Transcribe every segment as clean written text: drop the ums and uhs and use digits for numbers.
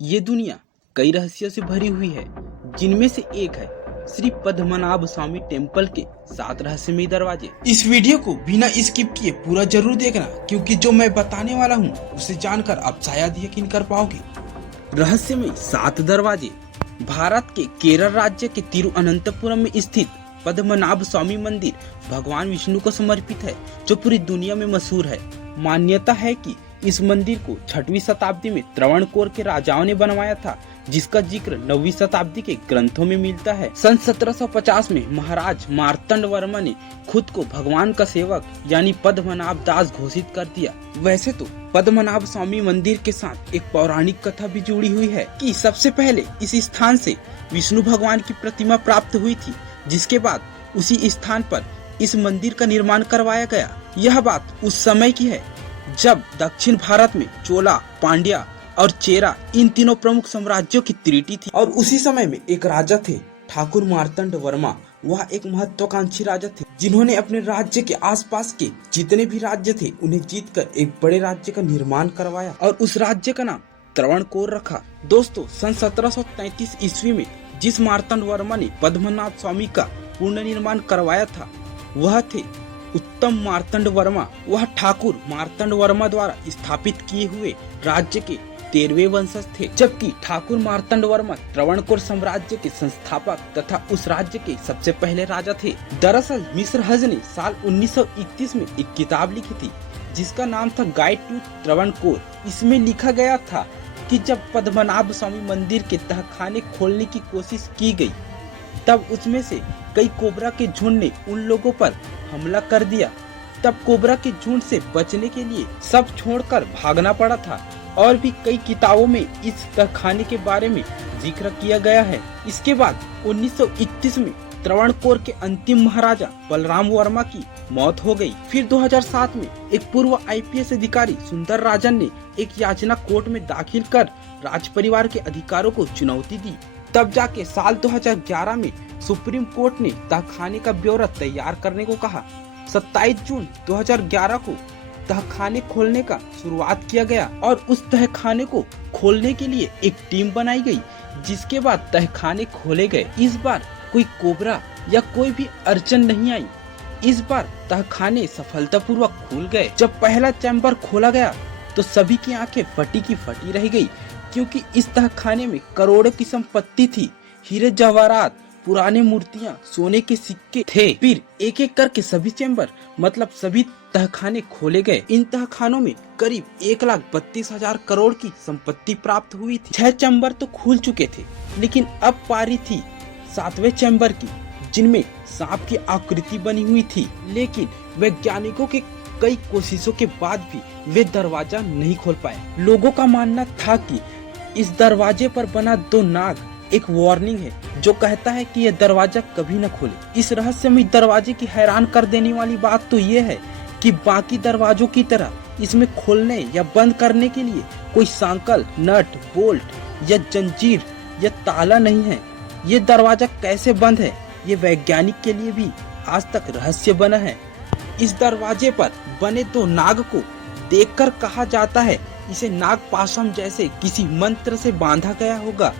ये दुनिया कई रहस्यों से भरी हुई है, जिनमें से एक है श्री पद्मनाभ स्वामी टेम्पल के 7 रहस्यमयी दरवाजे। इस वीडियो को बिना स्किप किए पूरा जरूर देखना, क्योंकि जो मैं बताने वाला हूँ उसे जानकर आप शायद यकीन कर पाओगे। रहस्यमयी 7 दरवाजे। भारत के केरल राज्य के तिरुअनंतपुरम में स्थित पद्मनाभ स्वामी मंदिर भगवान विष्णु को समर्पित है, जो पूरी दुनिया में मशहूर है। मान्यता है कि इस मंदिर को 6वीं शताब्दी में त्रावणकोर के राजाओं ने बनवाया था, जिसका जिक्र 9वीं शताब्दी के ग्रंथों में मिलता है। सन 1750 में महाराज मार्तंड वर्मा ने खुद को भगवान का सेवक यानी पद्मनाभ दास घोषित कर दिया। वैसे तो पद्मनाभ स्वामी मंदिर के साथ एक पौराणिक कथा भी जुड़ी हुई है कि सबसे पहले इस स्थान से विष्णु भगवान की प्रतिमा प्राप्त हुई थी, जिसके बाद उसी स्थान पर इस मंदिर का निर्माण करवाया गया। यह बात उस समय की है जब दक्षिण भारत में चोला, पांड्या और चेरा इन तीनों प्रमुख साम्राज्यों की त्रिटी थी। और उसी समय में एक राजा थे ठाकुर मार्तंड वर्मा। वह एक महत्वाकांक्षी राजा थे, जिन्होंने अपने राज्य के आसपास के जितने भी राज्य थे उन्हें जीतकर एक बड़े राज्य का निर्माण करवाया और उस राज्य का नाम त्रावणकोर रखा। दोस्तों, सन 1733 ईस्वी में जिस मार्तंड वर्मा ने पद्मनाभ स्वामी का पूर्ण निर्माण करवाया था, वह थे उत्तम मार्तंड वर्मा। वह ठाकुर मार्तंड वर्मा द्वारा स्थापित किए हुए राज्य के 13वें वंशज थे, जबकि ठाकुर मार्तंड वर्मा त्रावणकोर साम्राज्य के संस्थापक तथा उस राज्य के सबसे पहले राजा थे। दरअसल मिस्र हज ने साल 1931 में एक किताब लिखी थी, जिसका नाम था गाइड टू त्रावणकोर। इसमें लिखा गया था कि जब पद्मनाभ स्वामी मंदिर के तहखाने खोलने की कोशिश की गई, तब उसमें से कई कोबरा के झुंड ने उन लोगों पर हमला कर दिया। तब कोबरा के झुंड से बचने के लिए सब छोड़कर भागना पड़ा था। और भी कई किताबों में इस तहखाने के बारे में जिक्र किया गया है। इसके बाद 1931 में त्रावणकोर के अंतिम महाराजा बलराम वर्मा की मौत हो गई। फिर 2007 में एक पूर्व IPS अधिकारी सुंदर राजन ने एक याचना कोर्ट में दाखिल कर राज परिवार के अधिकारों को चुनौती दी। तब जाके साल 2011 में सुप्रीम कोर्ट ने तहखाने का ब्यौरा तैयार करने को कहा। 27 जून 2011 को तहखाने खोलने का शुरुआत किया गया और उस तहखाने को खोलने के लिए एक टीम बनाई गई, जिसके बाद तहखाने खोले गए। इस बार कोई कोबरा या कोई भी अड़चन नहीं आई। इस बार तहखाने सफलतापूर्वक खुल गए। जब पहला चैम्बर खोला गया तो सभी की आंखें फटी की फटी रह गई, क्योंकि इस तहखाने में करोड़ों की संपत्ति थी। हीरे जवाहरात, पुराने मूर्तियां, सोने के सिक्के थे। फिर एक एक करके सभी चैम्बर मतलब सभी तहखाने खोले गए। इन तहखानों में करीब 1,32,000 करोड़ की संपत्ति प्राप्त हुई थी। 6 चैम्बर तो खुल चुके थे, लेकिन अब पारी थी 7वें चैम्बर की, जिनमें सांप की आकृति बनी हुई थी। लेकिन वैज्ञानिकों के कई कोशिशों के बाद भी वे दरवाजा नहीं खोल पाए। लोगों का मानना था कि इस दरवाजे पर बना 2 नाग एक वार्निंग है, जो कहता है कि यह दरवाजा कभी न खोले। इस रहस्यमय दरवाजे की हैरान कर देने वाली बात तो ये है कि बाकी दरवाजों की तरह इसमें खोलने या बंद करने के लिए कोई सांकल, नट, बोल्ट या जंजीर या ताला नहीं है। ये दरवाजा कैसे बंद है, ये वैज्ञानिक के लिए भी आज तक रहस्य बना है। इस दरवाजे पर बने 2 नाग को देखकर कहा जाता है इसे नाग पाशम जैसे किसी मंत्र से बांधा गया होगा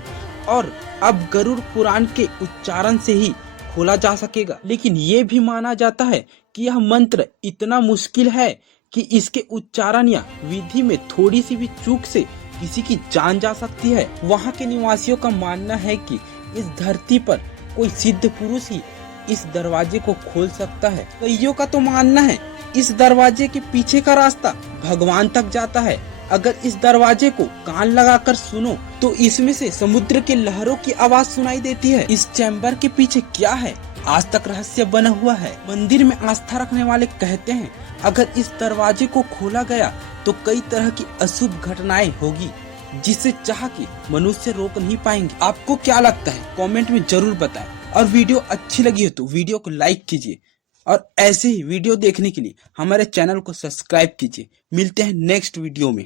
और अब गरुड़ पुराण के उच्चारण से ही खोला जा सकेगा। लेकिन ये भी माना जाता है कि यह मंत्र इतना मुश्किल है कि इसके उच्चारण या विधि में थोड़ी सी भी चूक से किसी की जान जा सकती है। वहाँ के निवासियों का मानना है कि इस धरती पर कोई सिद्ध पुरुष ही इस दरवाजे को खोल सकता है। कईयों का तो मानना है इस दरवाजे के पीछे का रास्ता भगवान तक जाता है। अगर इस दरवाजे को कान लगाकर सुनो तो इसमें से समुद्र के लहरों की आवाज सुनाई देती है। इस चैम्बर के पीछे क्या है, आज तक रहस्य बना हुआ है। मंदिर में आस्था रखने वाले कहते हैं अगर इस दरवाजे को खोला गया तो कई तरह की अशुभ घटनाएं होगी, जिसे चाह के मनुष्य रोक नहीं पाएंगे। आपको क्या लगता है, कमेंट में जरूर बताएं। और वीडियो अच्छी लगी हो तो वीडियो को लाइक कीजिए और ऐसे ही वीडियो देखने के लिए हमारे चैनल को सब्सक्राइब कीजिए। मिलते हैं नेक्स्ट वीडियो में।